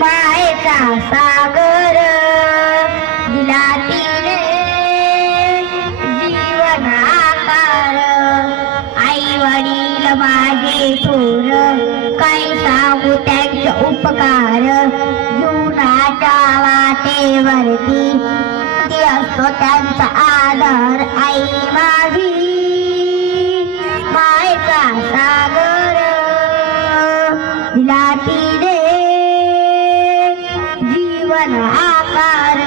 मायेचा सागर दिला तिने जीवन आकार आई वडील माझे थोर काय सांगू त्यांचे उपकार? जीवनाच्या वाटेवरती ती असतो त्यांचा आदर. आई साठी तिने जीवन आकार.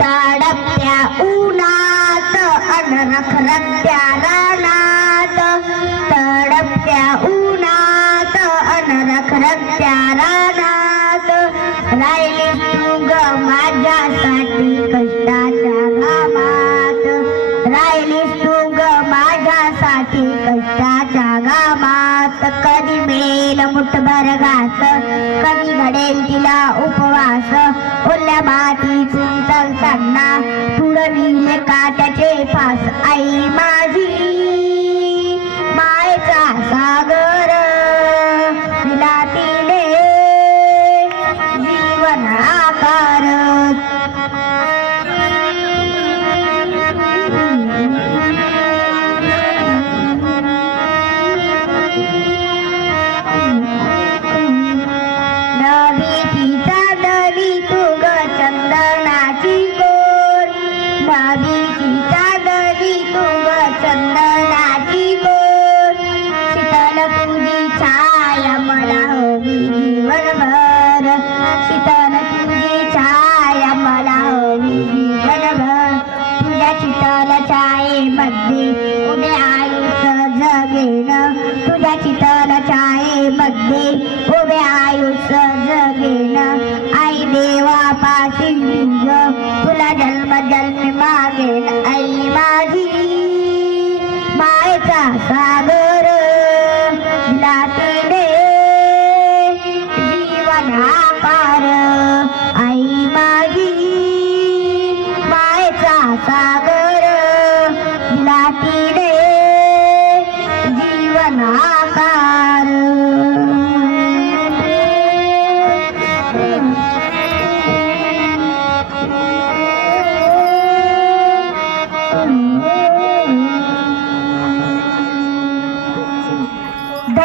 ताडप्या उन्हात अनरखरत्या राणा मुठभर घास कधी घडेल तिला उपवास? ओल्या मातीतून चालताना का त्याचे फास आई माझी छायेमध्ये उभे आयुष्य जगेन. तुझ्या शीतल छायेमध्ये सागर लाटणे जीवना पार आई माझी मायचा सागर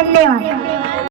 没有